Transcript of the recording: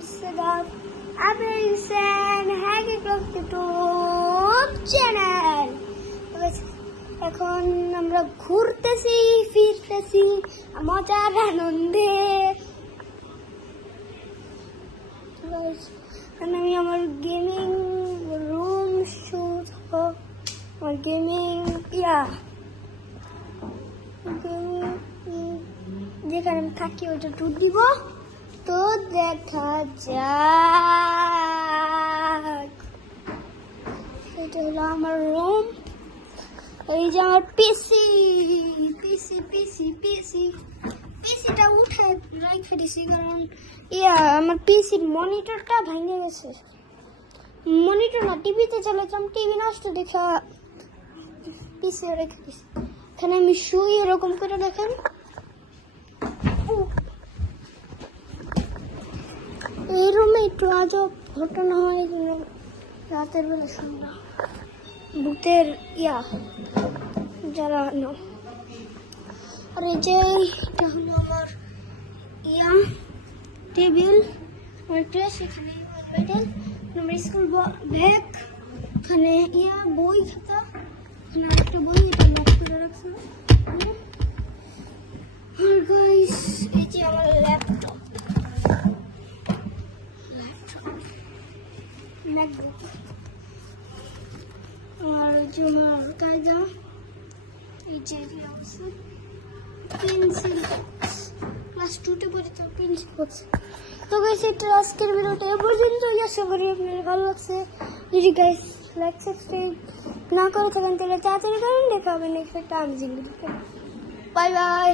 Sedat Abelsen Hacking Club YouTube channel. এখন আমরা ঘুরতেছি ফিরতেছি মজার আনন্দে। আমি আমার গেমিং রুম শুট আমার গেমিং যেখানে আমি থাকি ওটা ট্যুর দিব। তো দেখা যাক, এটা হলো আমার রুম। এই যে আমার পিসিটা উঠে রেখে দিছি, কারণ আমার পিসির মনিটরটা ভেঙে গেছে। মনিটর না, টিভিতে চালাতাম, টিভি নষ্ট দেখা পিসি রেখে দিছি। এখানে আমি শুই এরকম করে, দেখেন। এই রুমে একটু আজব ঘটনা হয়, রাতের বেলা শুনলাম ভূতের জ্বালানো। আর এই যে এটা হলো আমার টেবিল, আমার ড্রেস, এখানে আমার স্কুল ব্যাগ, এখানে বই খাতা, এখানে একটা বই এটা লক করে রাখছে। আর গাইস এই যে আমার ল্যাপটপ, আর ওই যে আমার কায়দা, এই যে পেন্সিল, ক্লাস 2-তে পড়ি তো পেন্সিল বক্স। তো গাইস এটা আজকের ভিডিওটা এ পর্যন্ত। আশা করি আপনাদের ভালো লাগছে। যদি গাইস লাইক সাবস্ক্রাইব না করে থাকেন তাহলে তাড়াতাড়ি করুন। দেখা হবে নেক্সট একটা আমেজিং ভিডিওতে। Bye bye.